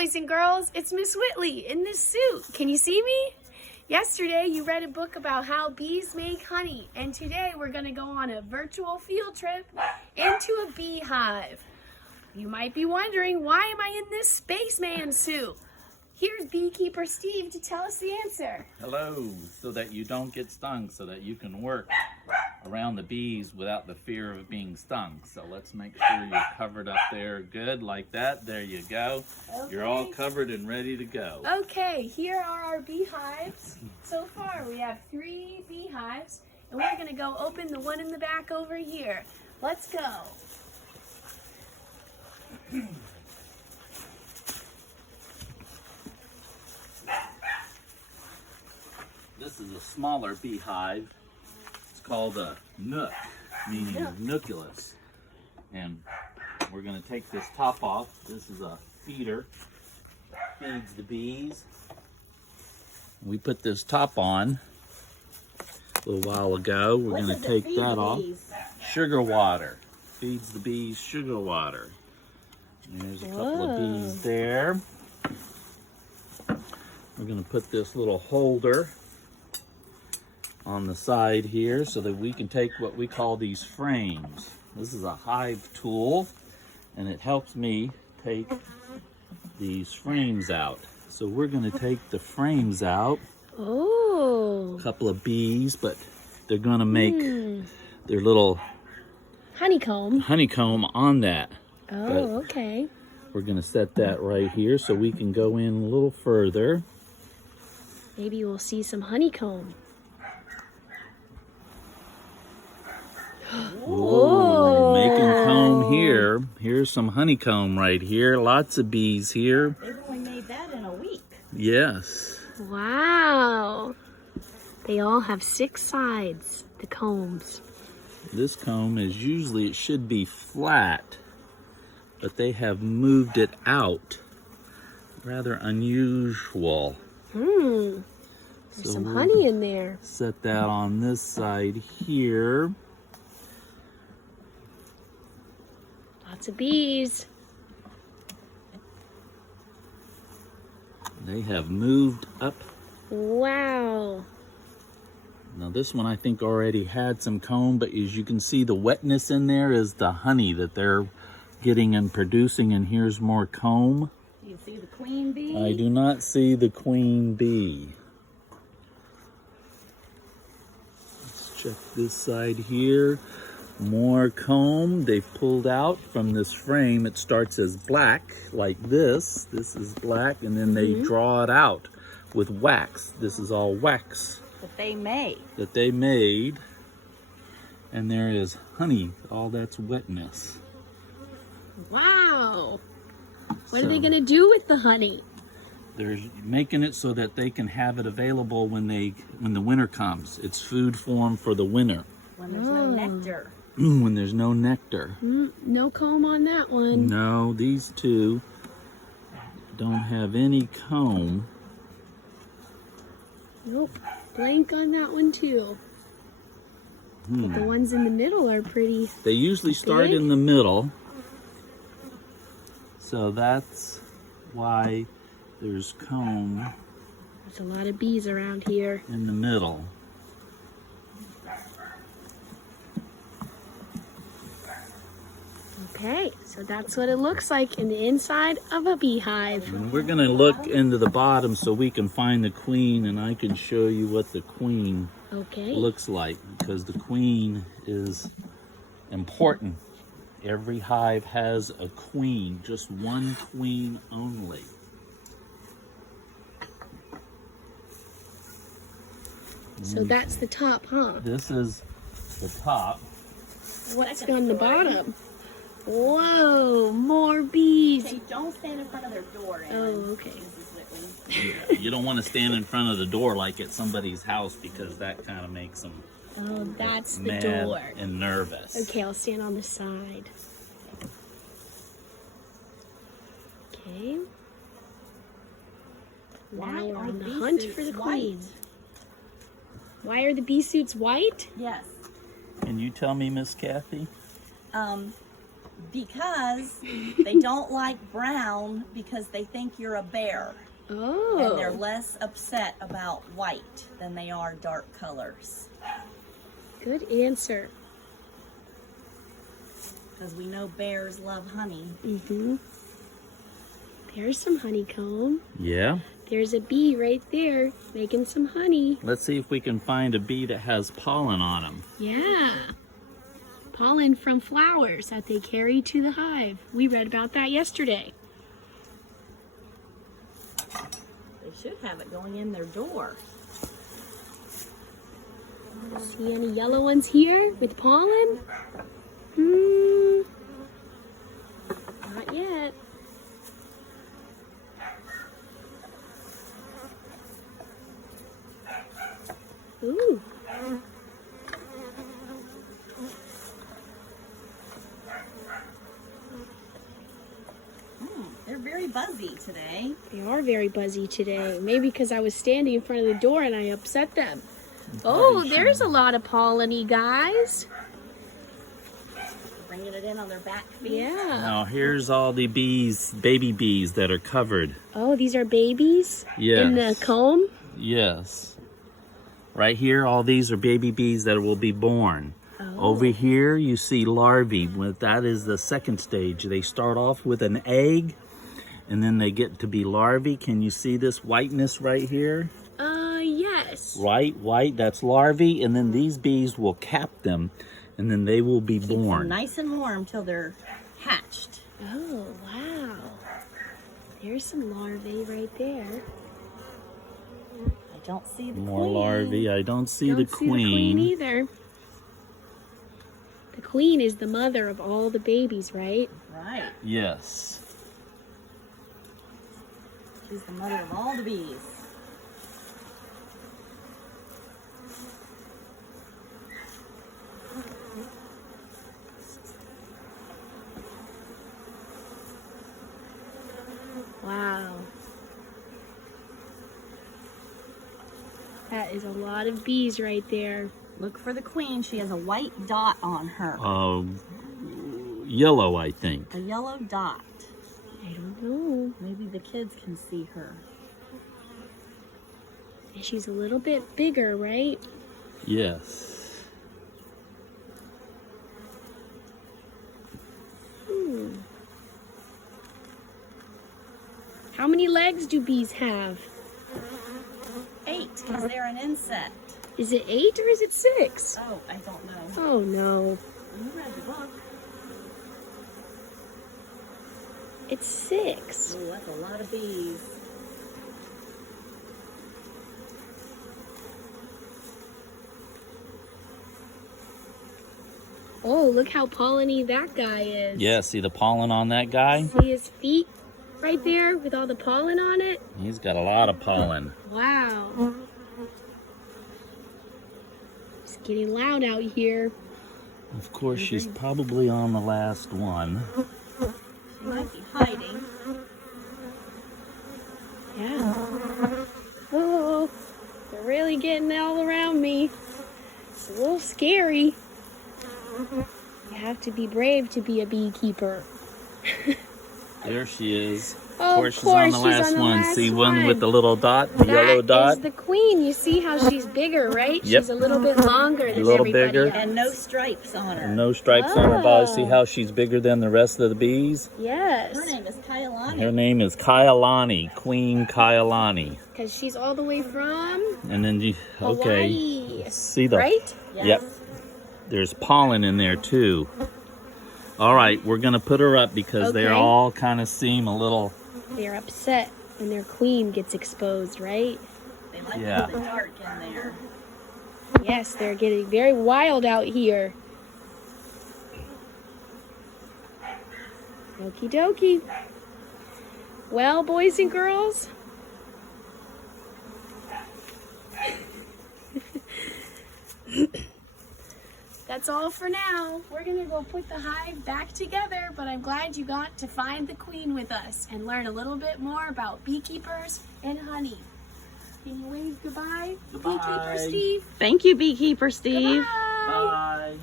boys and girls, it's Miss Whitley in this suit. Can you see me? Yesterday you read a book about how bees make honey, and today we're going to go on a virtual field trip into a beehive. You might be wondering, why am I in this spaceman suit? Here's Beekeeper Steve to tell us the answer. Hello, so that you don't get stung, so that you can work around the bees without the fear of being stung. So let's make sure you're covered up there good like that. There you go. Okay. You're all covered and ready to go. Okay, here are our beehives. So far we have 3 beehives, and we're going to go open the one in the back over here. Let's go. This is a smaller beehive. It's called a nook, meaning nucleus. And we're going to take this top off. This is a feeder. Feeds the bees. We put this top on a little while ago. We're going to take that off. Sugar water. Feeds the bees sugar water. And there's a couple of bees there. We're going to put this little holder on the side here so that we can take what we call these frames. This is a Hive tool, and it helps me take these frames out. So we're going to take the frames out. Oh. A couple of bees, but they're going to make their little honeycomb on that. Oh, but okay. We're going to set that right here so we can go in a little further. Maybe we'll see some honeycomb. Ooh, making comb here. Here's some honeycomb right here. Lots of bees here. They've only made that in a week. Yes. Wow. They all have 6 sides, the combs. This comb is usually, it should be flat, but they have moved it out. Rather unusual. There's some honey in there. Set that on this side here. Lots of bees. They have moved up. Wow. Now this one I think already had some comb, but as you can see, the wetness in there is the honey that they're getting and producing, and here's more comb. Do you see the queen bee? I do not see the queen bee. Let's check this side here. More comb they've pulled out from this frame. It starts as black like this. This is black, and then they draw it out with wax. This is all wax That they made. that they made. And there is honey. All that's wetness. Wow. What are they going to do with the honey? They're making it so that they can have it available when the winter comes. It's food for them for the winter. When there's no nectar. When there's no nectar. No comb on that one. No, these two don't have any comb. Nope. Blank on that one too. But the ones in the middle are pretty. They usually start big. in the middle. So that's why there's comb There's a lot of bees around here. in the middle. Okay, so that's what it looks like in the inside of a beehive. And we're going to look into the bottom so we can find the queen, and I can show you what the queen looks like, because the queen is important. Every hive has a queen, just one queen only. So that's the top, huh? This is the top. What's on the bottom? Whoa, more bees. Hey, don't stand in front of their door. Oh, okay. You don't want to stand in front of the door like at somebody's house, because that kind of makes them Oh, that's the mad door. and nervous. Okay, I'll stand on the side. Okay. Now we're on the hunt for the queen. Why are the bee suits white? Yes. Can you tell me, Miss Kathy? Because they don't like brown because they think you're a bear. And they're Oh, less upset about white than they are dark colors. good answer. Because we know bears love honey. Mm-hmm. There's some honeycomb. Yeah. There's a bee right there making some honey. Let's see if we can find a bee that has pollen on them. Yeah. Pollen from flowers that they carry to the hive. We read about that yesterday. They should have it going in their door. See any yellow ones here with pollen? Not yet. Ooh. They're very buzzy today. They are very buzzy today. Maybe because I was standing in front of the door and I upset them. Oh, there's a lot of pollen-y guys. Bringing it in on their back feet. Yeah. Now here's all the bees, baby bees that are covered. Oh, these are babies in the Yes. comb? Yes. Right here, all these are baby bees that will be born. Oh. Over here, you see larvae. That is the second stage. They start off with an egg, and then they get to be larvae. Can you see this whiteness right here? Yes. Right, white, that's larvae, and then these bees will cap them, and then they will be Keep them born. nice and warm till they're hatched. Oh, wow. There's some larvae right there. I don't see the More queen. larvae. I don't see Don't the see the queen queen. either. The queen is the mother of all the babies, right? Right. Yes. She's the mother of all the bees. Wow. That is a lot of bees right there. Look for the queen. She has a white dot on her. Yellow, I think. A yellow dot. I don't know. Maybe the kids can see her. And she's a little bit bigger, right? Yes. How many legs do bees have? 8, because they're an insect. Is it 8 or is it 6? Oh, I don't know. Oh no. You read the book. It's 6. Oh, that's a lot of bees. Oh, look how pollen-y that guy is. Yeah, see the pollen on that guy? See his feet right there with all the pollen on it? He's got a lot of pollen. Wow. It's getting loud out here. Of course, she's probably on the last one. She might be hiding. Yeah. Oh, they're really getting all around me. It's a little scary. You have to be brave to be a beekeeper. There she is. Oh, Of course, she's on the last one. last See one with the little dot, the yellow That dot? is the queen. You see how she's bigger, right? Yep. She's a little bit longer than little everybody bigger. else. And no stripes on her. And no stripes on her body. See Oh. how she's bigger than the rest of the bees? Yes, Her name is Kailani. Her name is Kailani, Queen Kailani. because she's all the way from And then you, okay, Hawaii, see the, right? Yes. Yep. There's pollen in there too. All right, we're gonna put her up because they Okay. all kind of seem a little, They're upset when their queen gets exposed, right? They like Yeah. the dark in there. Yes, they're getting very wild out here. Okie dokie. Well, boys and girls, that's all for now. We're gonna go put the hive back together, but I'm glad you got to find the queen with us and learn a little bit more about beekeepers and honey. Can you wave goodbye, Goodbye. Beekeeper Steve? Thank you, Beekeeper Steve. Goodbye. bye.